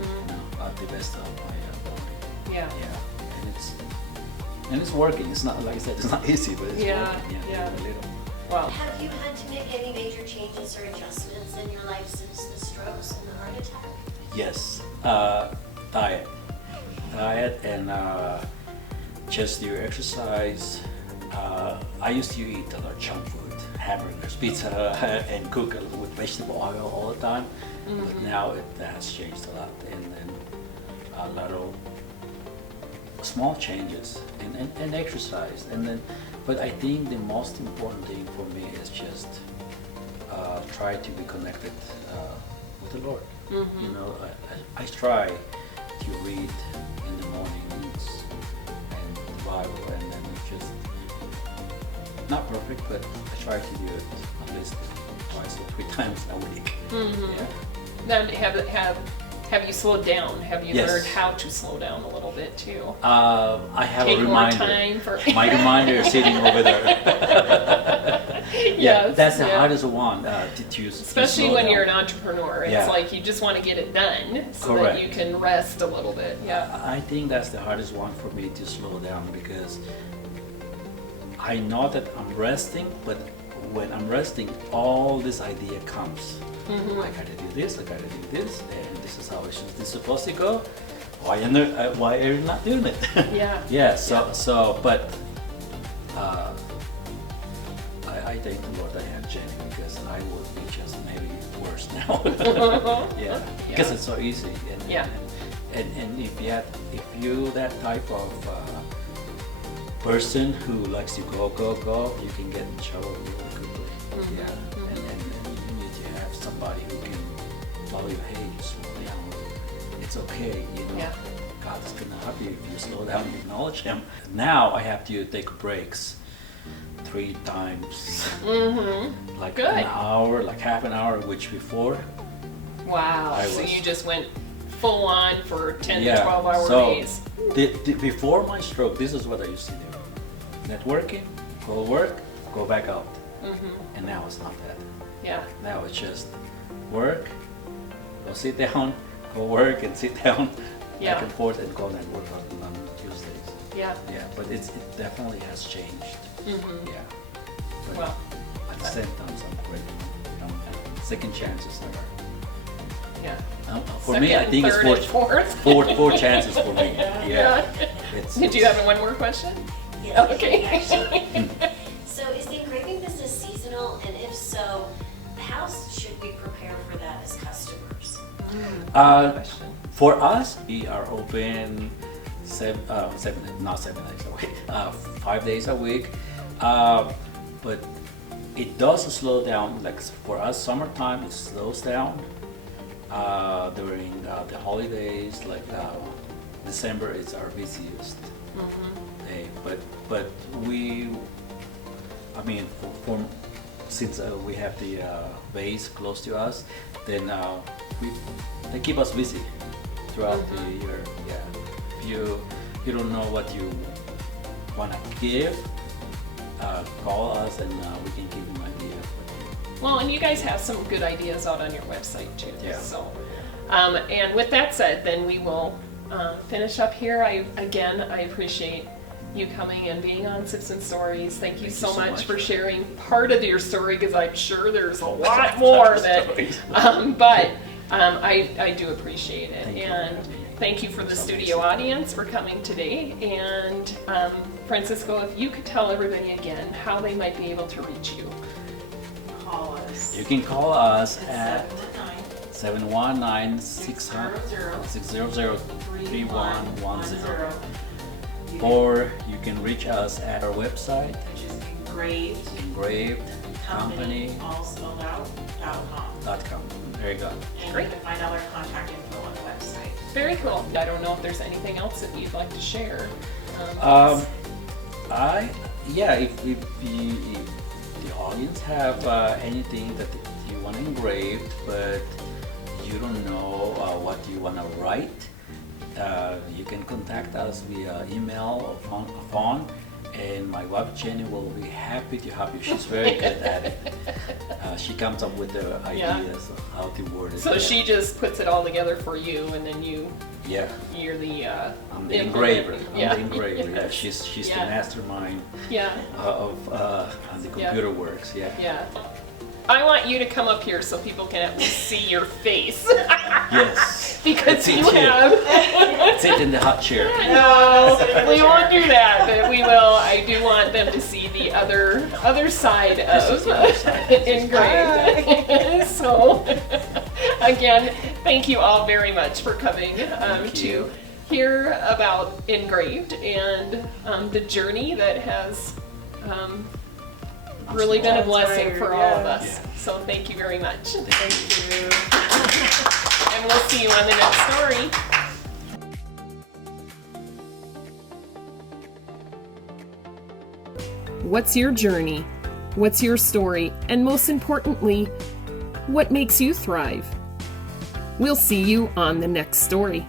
At the best of my ability. Yeah. Yeah. And it's working. It's not, like I said, it's not easy, but it's working. Yeah. A little. Well, Have you had to make any major changes or adjustments in your life since the strokes and the heart attack? Yes. Diet and just your exercise. I used to eat a lot of junk food, hamburgers, pizza, and cook with vegetable oil all the time. But now it has changed a lot, and then a lot of small changes and exercise. And then, but I think the most important thing for me is just try to be connected with the Lord. You know, I try to read in the mornings and the Bible, and then just not perfect, but I try to do it at least twice or 3 times a week. Yeah. then have you slowed down? Have you Yes. learned how to slow down a little bit too? I have Take a more reminder. time for. My reminder is sitting over there. Yeah, Yes, that's the yeah. hardest one to choose. Especially when you're an entrepreneur, it's Yeah. like you just want to get it done so Correct. that you can rest a little bit. Yeah. I think that's the hardest one for me to slow down, because I know that I'm resting, but when I'm resting, all this idea comes. I gotta do this, and this is how it's supposed to go. Why are you not doing it? Yeah. Yeah. But I thank the Lord I have Jenny, because I would be just maybe worse now. Yeah. Because it's so easy. And if you that type of person who likes to go, you can get in trouble really quickly. Yeah. And you need to have somebody who can tell you, hey, you slow down. It's okay, you know. Yeah. God is gonna help you if you slow down and acknowledge Him. Now I have to take breaks 3 times, like Good. an hour, like half an hour, which before. Wow. I So was- you just went full on for 10 Yeah, to 12 hour so days. Before my stroke, this is what I used to do. Networking, go to work, go back out. And now it's not that. Yeah. Now it's just work, go sit down, go work and sit down, Yeah. back and forth, and go and work on Tuesdays. Yeah. Yeah, but it definitely has changed. Yeah. But Well, at the same time, I'm grateful. Second chances are. yeah. For me, I Second, think it's third, and fourth. four chances for me. Yeah. Did you have one more question? Yeah, Okay. actually. So is the engraving business seasonal? And if so, how should we prepare for that as customers? Question. For us, we are open 5 days a week. But it does slow down. Like for us, summertime it slows down. During the holidays, like December is our busiest day. But we, I mean, since we have the base close to us, then they keep us busy throughout the year. Yeah. If you don't know what you want to give, call us and we can give you an idea. Well, and you guys have some good ideas out on your website too. Yeah. So, and with that said, then we will finish up here. I appreciate you coming and being on Sips and Stories. Thank you so much for sharing part of your story, because I'm sure there's a lot more that. But I do appreciate it, Thank you. and thank you for the studio audience for coming today. And Francisco, if you could tell everybody again how they might be able to reach you. Call us. You can call us at 719 719-600-3110. Or you can reach us at our website, Which is engraved Engraved company, Company. all spelled out, .com. There you go. And Great. you can find out our contact info on the website. Very cool. I don't know if there's anything else that you'd like to share. If the audience have anything that you want engraved, but you don't know what you want to write, you can contact us via email or phone, and my wife Jenny will be happy to help you. She's very good at it. She comes up with the ideas of how to word it. So she just puts it all together for you, and then you're the I'm the engraver. Yeah. I'm the engraver. Yeah, she's Yeah. the mastermind Yeah. of how the computer works. Yeah. Yeah. I want you to come up here so people can at least see your face. Yes. Because That's it you too. have. Sit in the hot chair. No, we won't do that, but we will. I do want them to see the other side This is of the other side. Engraved. So, again, thank you all very much for coming Thank to you. hear about Engraved and the journey that has really been a blessing for all of us. Yeah. So thank you very much. Thank you. And we'll see you on the next story. What's your journey? What's your story? And most importantly, what makes you thrive? We'll see you on the next story.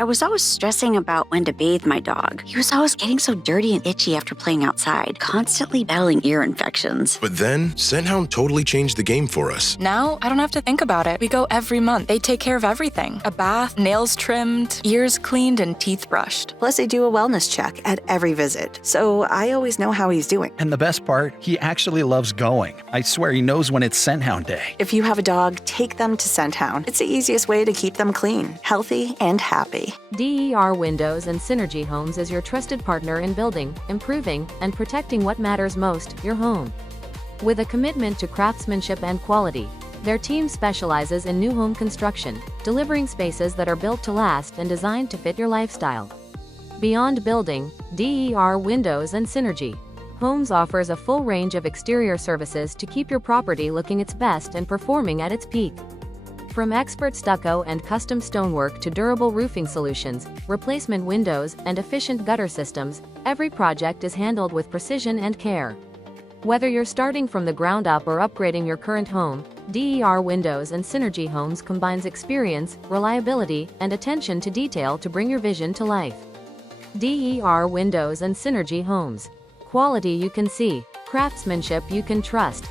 I was always stressing about when to bathe my dog. He was always getting so dirty and itchy after playing outside, constantly battling ear infections. But then, Scenthound totally changed the game for us. Now, I don't have to think about it. We go every month. They take care of everything. A bath, nails trimmed, ears cleaned, and teeth brushed. Plus, they do a wellness check at every visit, so I always know how he's doing. And the best part, he actually loves going. I swear he knows when it's Scenthound Day. If you have a dog, take them to Scenthound. It's the easiest way to keep them clean, healthy, and happy. DER Windows and Synergy Homes is your trusted partner in building, improving, and protecting what matters most, your home. With a commitment to craftsmanship and quality, their team specializes in new home construction, delivering spaces that are built to last and designed to fit your lifestyle. Beyond building, DER Windows and Synergy Homes offers a full range of exterior services to keep your property looking its best and performing at its peak. From expert stucco and custom stonework to durable roofing solutions, replacement windows, and efficient gutter systems, every project is handled with precision and care. Whether you're starting from the ground up or upgrading your current home, DER Windows and Synergy Homes combines experience, reliability, and attention to detail to bring your vision to life. DER Windows and Synergy Homes. Quality you can see, craftsmanship you can trust.